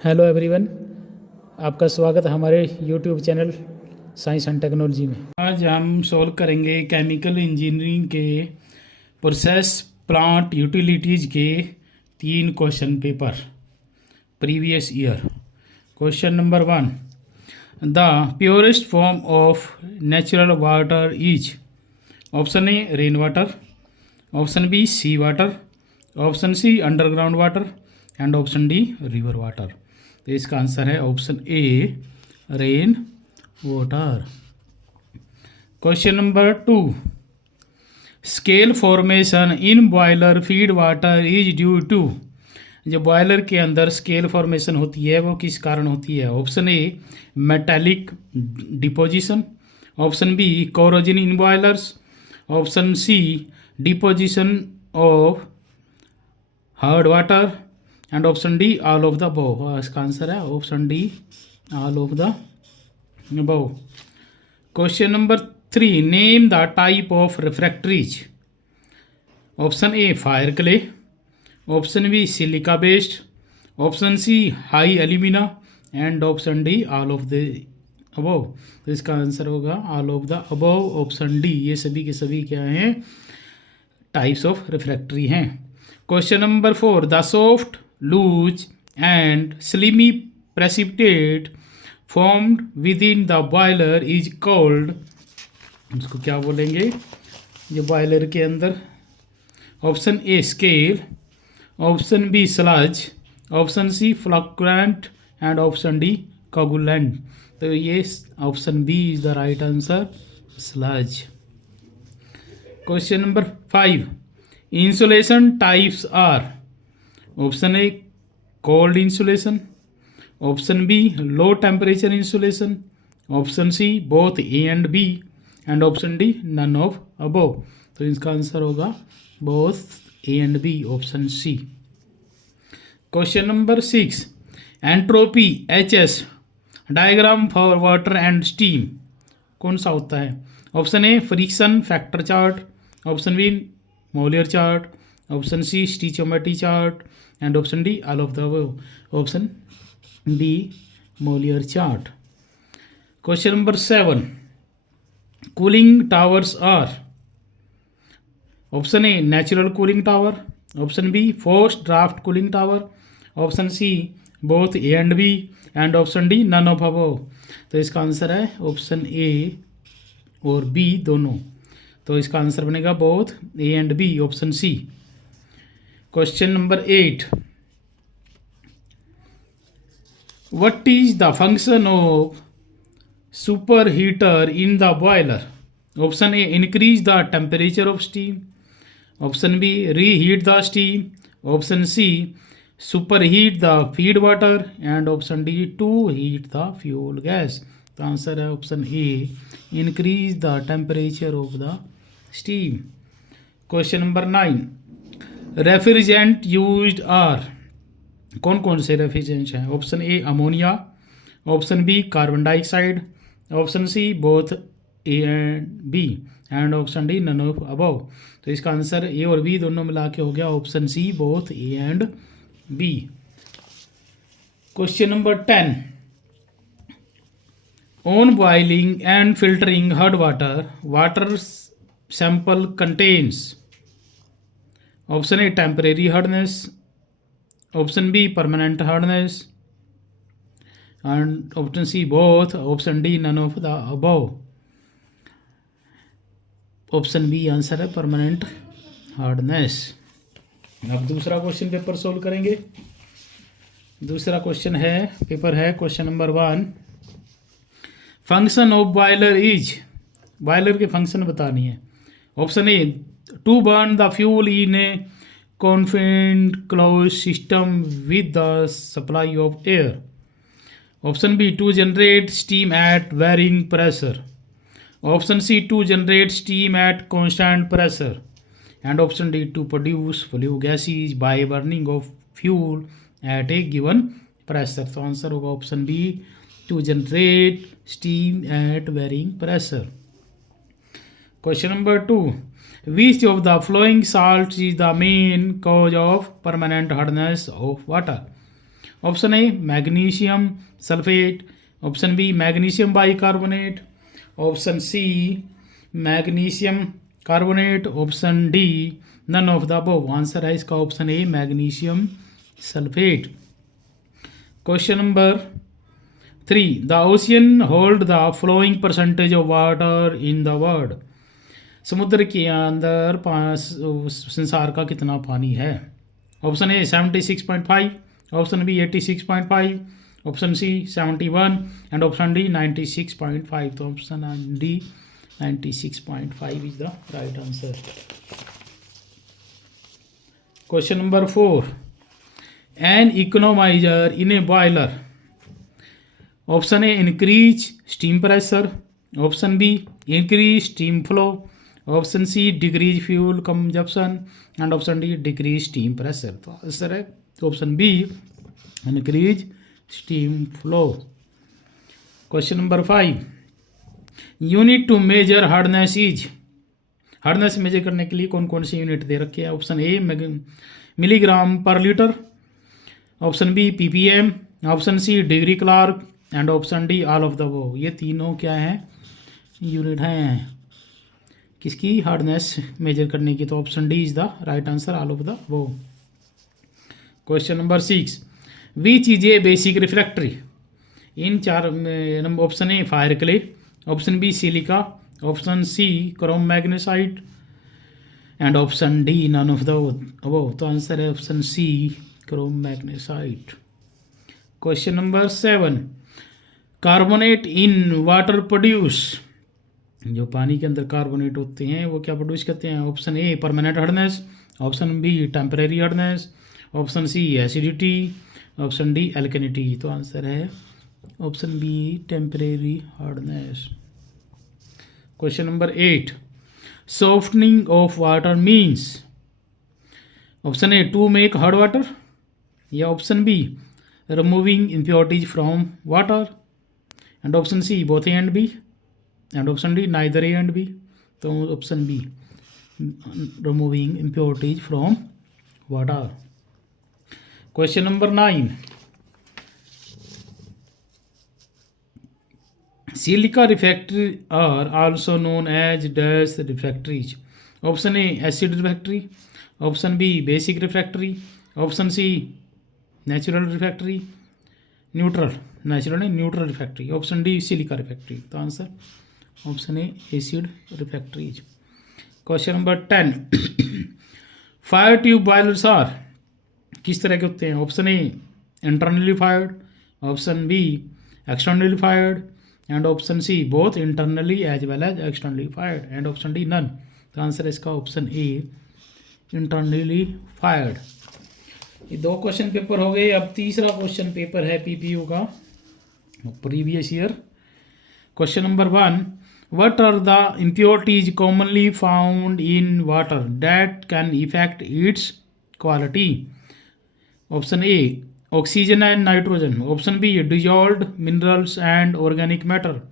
Hello everyone, आपका स्वागत है हमारे YouTube channel science and technology में। आज हम सॉल्व करेंगे केमिकल इंजीनियरिंग के प्रोसेस प्लांट यूटिलिटीज़ के 3 question paper previous year. Question number 1, the purest form of natural water is. Option A rain water, option B sea water, option C underground water and option D river water. तो इसका answer है option A rain water. Question number 2, scale formation in boiler feed water is due to. जो boiler के अंदर scale formation होती है वो किस कारण होती है। Option A metallic deposition, option B corrosion in boilers, option C deposition of hard water and option D all of the above. इसका आंसर है option D all of the above. Question number 3, name the type of refractories. Option A fire clay, option B silica based, option C high alumina and option D all of the above. तो इसका answer होगा all of the above, option D. ये सभी के सभी क्या हैं, types of refractory हैं। Question number 4, the soft loose and slimy precipitate formed within the boiler is called. उसको क्या बोलेंगे जो बॉयलर के अंदर। Option A scale, option B sludge, option C flocculant and option D coagulant. तो ये option B is the right answer, sludge. Question number 5, insulation types are. Option A cold insulation, option B low temperature insulation, option C both A and B and option D none of above. तो इसका answer होगा both A and B, option C. Question number 6, entropy HS diagram for water and steam कौन सा होता है। Option A friction factor chart, option B Mollier chart, option C stoichiometry chart and option D all of the above. Option D Mollier chart. Question number 7, cooling towers are. Option A natural cooling tower, option B forced draft cooling tower, option C both A and B and option D none of above. तो इसका answer है option ए और B दोनों। तो इसका answer बनेगा both A and B, option C. Question number 8, what is the function of super heater in the boiler. Option A increase the temperature of steam, option B reheat the steam, option C super heat the feed water and option D to heat the fuel gas. तो answer है option A increase the temperature of the steam. Question number 9, refrigerant used are. कौन कौन से refrigerant हैं। Option A ammonia, option B carbon dioxide, option C both A and B and option D none of above. तो इसका answer A और B दोनों मिला के हो गया option C both A and B. Question number 10, on boiling and filtering hot water sample contains. Option A temporary hardness, option B permanent hardness and option C both, option D none of the above. Option B answer है permanent hardness. अब दूसरा question paper solve करेंगे। दूसरा question है paper है question number 1, function of boiler is. Boiler के function बतानी है। Option A to burn the fuel in a confined closed system with the supply of air. Option B to generate steam at varying pressure. Option C to generate steam at constant pressure. And option D to produce flue gases by burning of fuel at a given pressure. तो आंसर होगा option B to generate steam at varying pressure. Question number 2, which of the following salts is the main cause of permanent hardness of water. Option A magnesium sulphate, option B magnesium bicarbonate, option C magnesium carbonate, option D none of the above. Answer है इसका option A magnesium sulphate. Question number 3, the ocean hold the flowing percentage of water in the world. समुद्र के अंदर संसार का कितना पानी है? Option A 76.5, option B 86.5, option C 71 and option D 96.5। तो option D 96.5 is the right answer. Question number 4, an economiser in a boiler. Option A increase steam pressure, option B increase steam flow, option C decrease fuel consumption and option D decrease steam pressure. तो answer है option B increase steam flow. Question number 5, unit to measure hardness is. Hardness measure करने के लिए कौन कौन सी unit दे रखे हैं? Option A milligram per litre, option B ppm, option C degree Clark and option D all of the वो। ये तीनों क्या हैं? यूनिट हैं किसकी? हार्डनेस मेजर करने की। तो option D is the right answer, all of the वो। Question number 6, which is a basic refractory. इन चार option A fire clay, option B silica, option C chrome magnesite and option D none of the above. तो answer है option C chrome magnesite. Question number 7, carbonate in water produce. जो पानी के अंदर carbonate होते हैं वो क्या प्रोड्यूस करते हैं? Option A permanent hardness, option B temporary hardness, option C acidity, option D alkalinity. तो आंसर है option B temporary hardness. Question number 8, softening of water means. Option A to make hard water, या option B removing impurities from water and option C both A and B and option D neither A and B. तो option B removing impurities from water. Question number 9, silica refractory are also known as dash refractories. Option A acid refractory, option B basic refractory, option C natural refractory, neutral refractory, option D silica refractory. तो answer option A acid refractories. Question number 10, fire tube boilers are किस तरह के होते हैं? Option A internally fired, option B externally fired and option C both internally as well as externally fired and option D none. तो answer है इसका option A internally fired. ये 2 question paper हो गए। अब तीसरा क्वेश्चन पेपर है PPU का previous year. Question number 1, what are the impurities commonly found in water that can affect its quality? Option A oxygen and nitrogen, option B dissolved minerals and organic matter,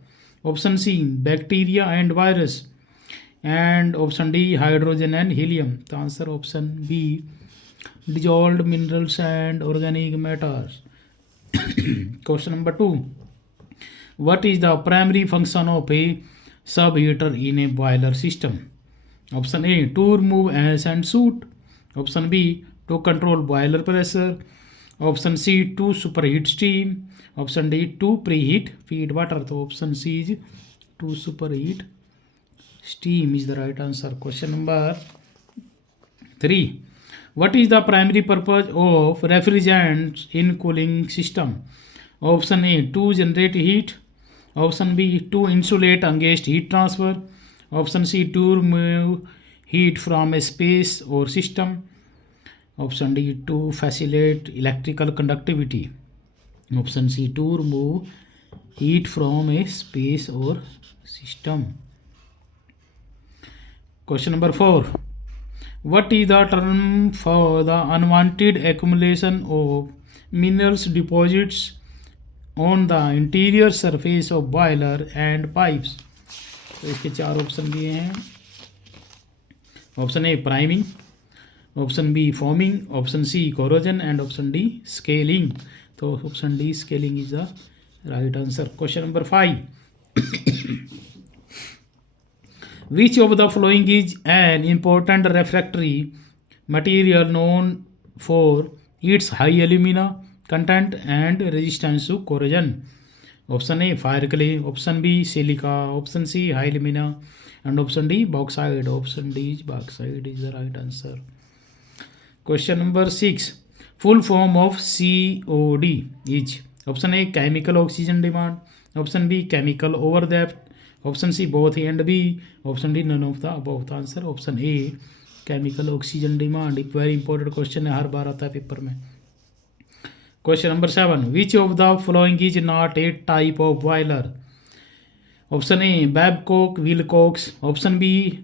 option C bacteria and virus and option D hydrogen and helium. The answer option B dissolved minerals and organic matters. Question number 2, what is the primary function of a subheater in a boiler system? Option A to remove ash and soot, option B to control boiler pressure, option C to superheat steam, option D to preheat feed water. So option C is to superheat steam is the right answer. Question number 3, what is the primary purpose of refrigerants in cooling system? Option A to generate heat, option B to insulate against heat transfer, option C to remove heat from a space or system, option D to facilitate electrical conductivity, option C to remove heat from a space or system. Question number 4, what is the term for the unwanted accumulation of minerals deposits on the interior surface of boiler and pipes? तो इसके 4 option दिए हैं। Option A priming, option B foaming, option C corrosion and option D scaling. तो option D scaling is the right answer. Question number 5, which of the following is an important refractory material known for its high alumina content and resistance to corrosion? Option A fire clay, option B silica, option C high alumina and option D bauxite. Option D is bauxite is the right answer. Question number 6, full form of COD is? Option A chemical oxygen demand, option B chemical over depth, option C both A and B, option D none of the above. Answer option A chemical oxygen demand. एक very important question है, हर बार आता है paper में। Question number 7, which of the following is not a type of boiler? Option A Babcock Wilcox, option B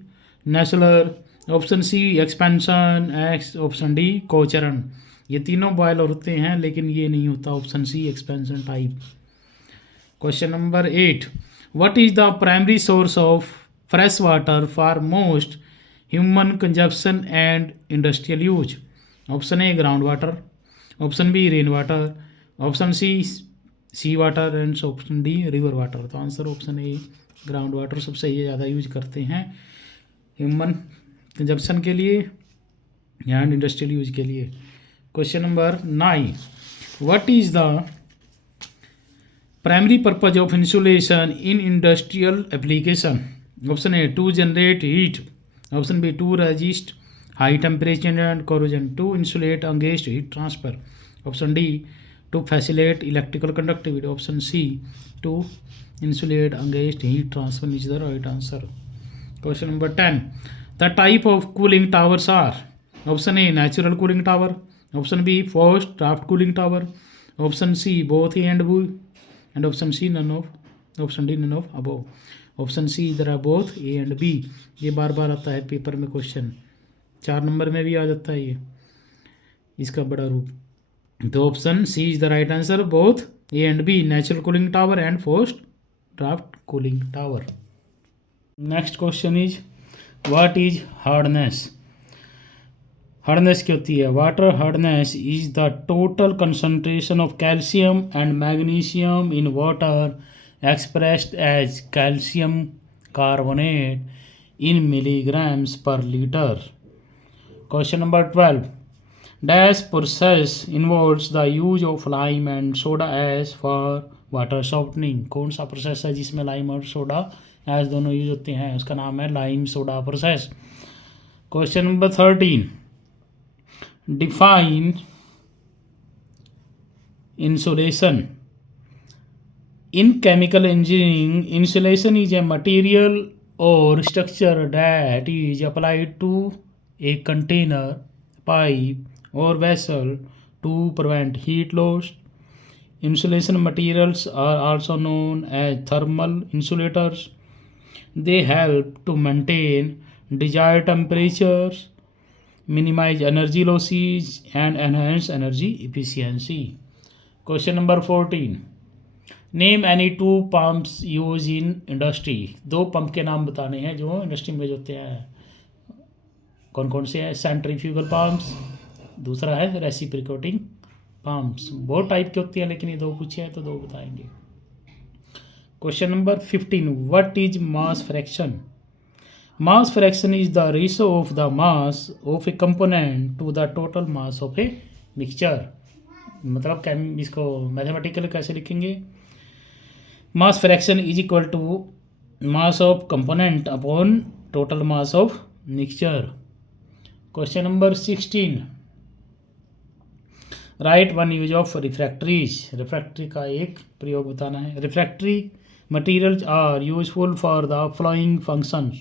Nessler, option C expansion x, option D Cochran. ये तीनों boiler होते हैं लेकिन ये नहीं होता option C expansion type. Question number 8, what is the primary source of fresh water for most human consumption and industrial use? Option A ground water, option B rain water, option C water and option D river water. तो answer option A ground water सबसे ये ज़्यादा use करते हैं human consumption के लिए and industrial use के लिए। Question number 9, what is the primary purpose of insulation in industrial application? Option A to generate heat, option B to resist high temperature and corrosion, to insulate against heat transfer, option D to facilitate electrical conductivity, option C to insulate against heat transfer is the right answer. Question number 10, the type of cooling towers are? Option A natural cooling tower, option B forced draft cooling tower, option C both A and B and option C none of, option D none of above. Option C इधर है both A and B. ये बार बार आता है paper में question, 4 number में भी आ जाता है ये इसका बड़ा रूप। तो option C is the right answer, both A and B, natural cooling tower and forced draft cooling tower. Next question is what is hardness? Hardness क्या होती है? Water hardness is the total concentration of calcium and magnesium in water expressed as calcium carbonate in milligrams per litre. Question number 12, dash process involves the use of lime and soda ash for water softening? कौन सा process है जिसमें lime और soda as दोनों use होते हैं? उसका नाम है lime soda process. Question number 13, define insulation. In chemical engineering, insulation is a material और structure that is applied to a container, pipe or vessel to prevent heat loss. Insulation materials are also known as thermal insulators. They help to maintain desired temperatures, minimize energy losses and enhance energy efficiency. Question number 14, name any 2 pumps used in industry. 2 pump के नाम बताने हैं जो industry में होते हैं। कौन कौन से हैं? सेंट्रीफ्यूगल पम्प्स, दूसरा है रेसिप्रोकेटिंग पम्प्स। बहुत टाइप के होती हैं लेकिन ये 2 पूछे हैं तो 2 बताएंगे। Question number 15, what is mass fraction? Mass fraction is the ratio of the mass of a component to the total mass of a mixture. मतलब इसको मैथमेटिकली कैसे लिखेंगे? Mass fraction is equal to mass of component upon total mass of mixture. Question number 16, write one use of refractories. Refractory का एक प्रयोग बताना है। Refractory materials are useful for the following functions,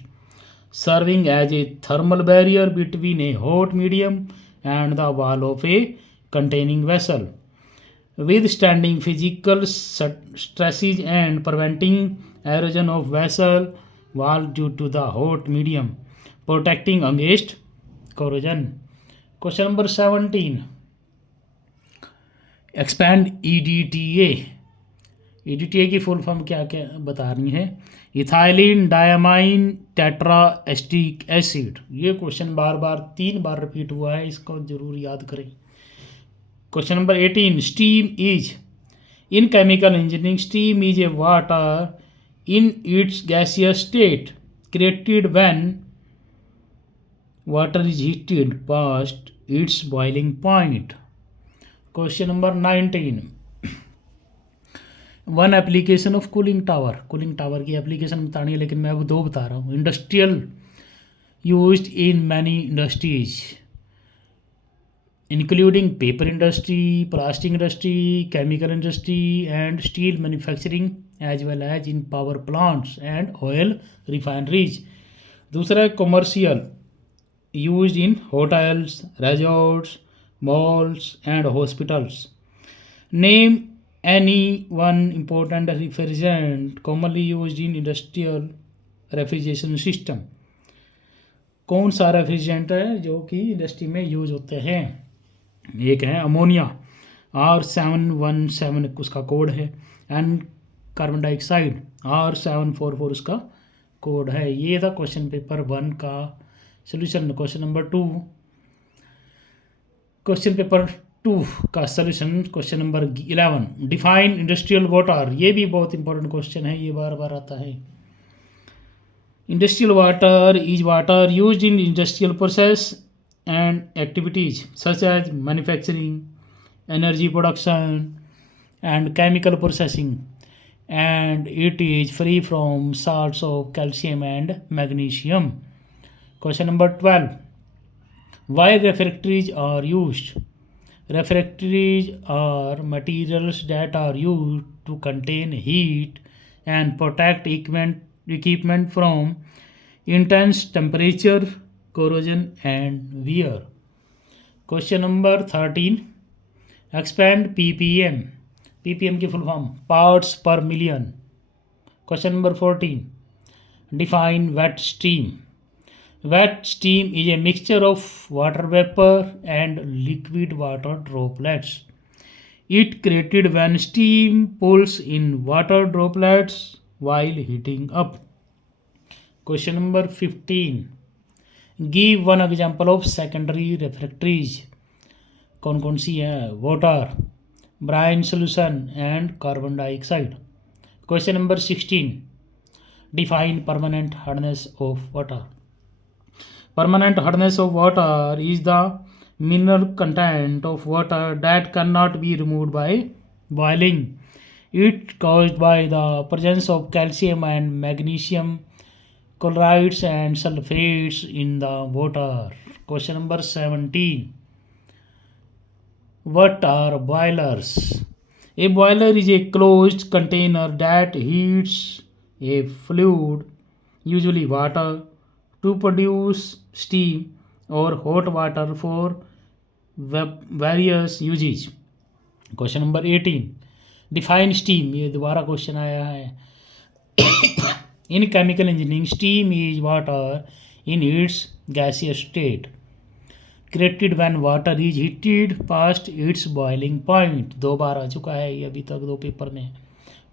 serving as a thermal barrier between a hot medium and the wall of a containing vessel, withstanding physical stresses and preventing erosion of vessel wall due to the hot medium, protecting against corrosion. Question number 17, expand EDTA. EDTA की full form क्या क्या बतानी है? Ethylene diamine tetra acetic acid. ये question बार बार 3 बार repeat हुआ है, इसको जरूर याद करें। Question number 18. Steam is, in chemical engineering, steam is a water in its gaseous state created when water is heated past its boiling point. Question number 19. One application of cooling tower, cooling tower की application बतानी है, लेकिन मैं अब दो बता रहा हूँ. Industrial used in many industries including paper industry, plastic industry, chemical industry and steel manufacturing, as well as in power plants and oil refineries. दूसरा है commercial, used in hotels, resorts, malls and hospitals. Name any one important refrigerant commonly used in industrial refrigeration system. कौन सा refrigerant है जो कि industry में use होते हैं? एक है अमोनिया, R717 उसका कोड है, एंड कार्बन डाइऑक्साइड R744 उसका कोड है. ये था क्वेश्चन पेपर 1 का solution. Question number 2, question paper 2 का solution. Question number 11, define industrial water. ये भी बहुत इंपॉर्टेंट क्वेश्चन है, ये बार बार आता है. Industrial water is water used in industrial process and activities such as manufacturing, energy production and chemical processing, and it is free from salts of calcium and magnesium. Question number 12, why refractories are used? Refractories are materials that are used to contain heat and protect equipment from intense temperature, corrosion and wear. Question number 13, expand ppm. ppm की full form parts per million. Question number 14, define wet steam. Wet steam is a mixture of water vapor and liquid water droplets. It created when steam pulls in water droplets while heating up. Question number 15, give one example of secondary refractories. कौन कौन सी है? Water, brine solution and carbon dioxide. Question number 16, define permanent hardness of water. Permanent hardness of water is the mineral content of water that can not be removed by boiling. It caused by the presence of calcium and magnesium chlorides and sulfates in the water. Question number 17, what are boilers? A boiler is a closed container that heats a fluid, usually water, to produce steam or hot water for various uses. Question number 18, define steam. ये दोबारा question आया है. In chemical engineering, steam is water in its gaseous state, created when water is heated past its boiling point. 2 बार आ चुका है ये अभी तक 2 paper में.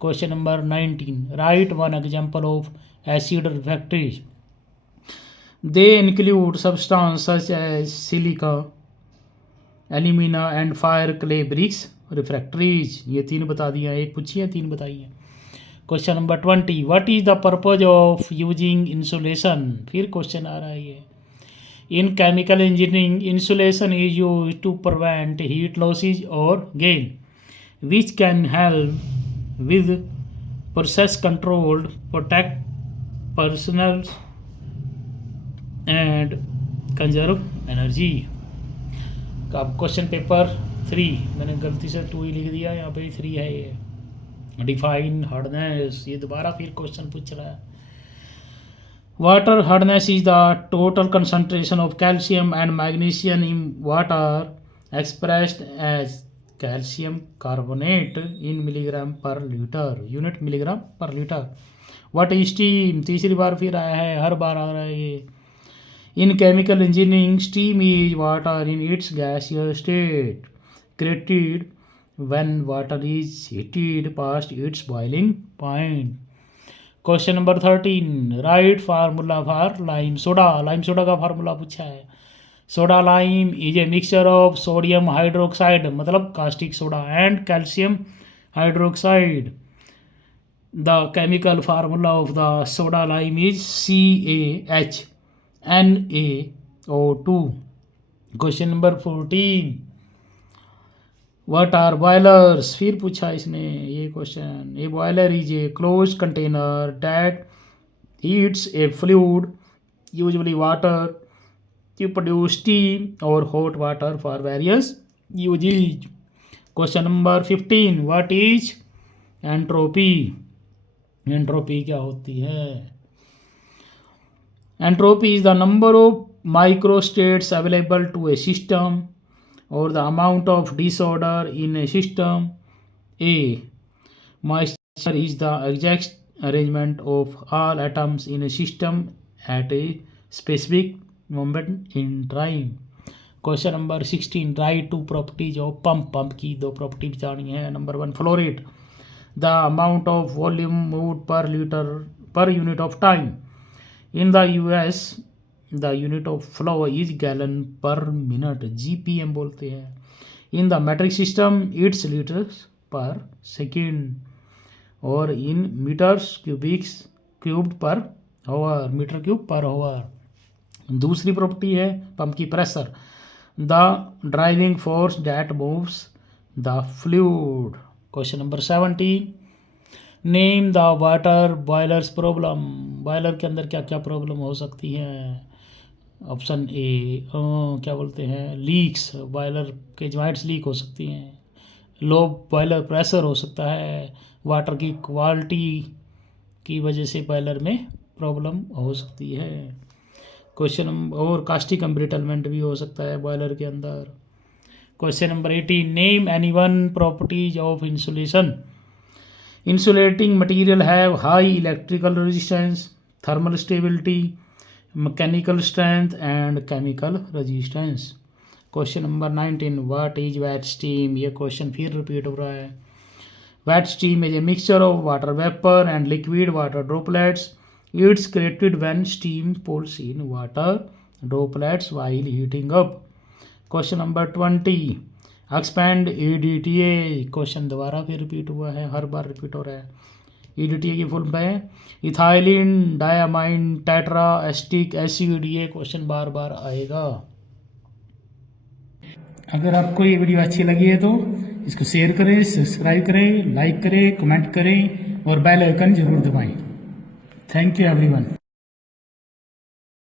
Question number 19, write one example of acid refractories. They include substances such as silica, alumina and fire clay bricks. refractories ये 3 बता दिया, एक पूछिए 3 बताइए. Question number 20, what is the purpose of using insulation. फिर क्वेश्चन आ रहा है ये. In chemical engineering insulation is use to prevent heat losses और gain which can help with process controlled protect personal and conserve energy. अब question paper 3, मैंने गलती से 2 ही लिख दिया, यहाँ पे 3 है ये. डिफाइन हार्डनेस, ये दोबारा फिर क्वेश्चन पूछ रहा है. Water hardness is the total concentration of calcium and magnesium in water expressed as calcium carbonate in milligram per litre, unit milligram per litre. What is steam, तीसरी बार फिर आया है, हर बार आ रहा है ये. In chemical engineering steam is water in its gaseous state created when water is heated past its boiling point. Question number 13, write formula for lime soda. lime soda का फार्मूला पूछा है. Soda lime is a mixture of sodium hydroxide मतलब caustic soda and calcium hydroxide. The chemical formula of the soda lime is CaHNaO2। Question number 14 what are boilers. फिर पूछा इसने ये question. A boiler is a close container that heats a fluid usually water to produce steam or hot water for various uses। Question number 15 what is entropy। Entropy क्या होती है। Entropy is the number of microstates available to a system or the amount of disorder in a system। A moisture is the exact arrangement of all atoms in a system at a specific moment in time। Question number 16 write two properties of pump की दो property बतानी है। Number 1 flow rate the amount of volume moved per litre per unit of time. In the US the unit of flow is gallon per minute GPM बोलते हैं। In the metric system it's litres per second और in metres cubics cubed per hour metre cube per hour. दूसरी property है pump की pressure the driving force that moves the fluid. Question number 17 name the water boilers problem. Boiler के अंदर क्या क्या problem हो सकती है। ऑप्शन ए क्या बोलते हैं लीक्स बॉयलर के जॉइंट्स लीक हो सकती हैं। लो बॉयलर प्रेशर हो सकता है। वाटर की क्वालिटी की वजह से बॉयलर में प्रॉब्लम हो सकती है। क्वेश्चन और कास्टिक एम्ब्रिटलमेंट भी हो सकता है बॉयलर के अंदर। Question number 18 name any one properties of insulation. Insulating material have high electrical resistance thermal stability mechanical strength and chemical resistance. Question number 19 what is wet steam. ये question फिर repeat हो रहा है। Wet steam is a mixture of water vapour and liquid water droplets. It's created when steam pulls in water droplets while heating up। Question number 20 expand EDTA। Question दोबारा फिर repeat हुआ है हर बार repeat हो रहा है। EDTA की full है ethylene diamine tetra acetic acid. ये क्वेश्चन बार बार आएगा। अगर आपको ये वीडियो अच्छी लगी है तो इसको शेयर करें सब्सक्राइब करें लाइक करें कमेंट करें और बेल आइकन जरूर दबाएं। Thank you everyone।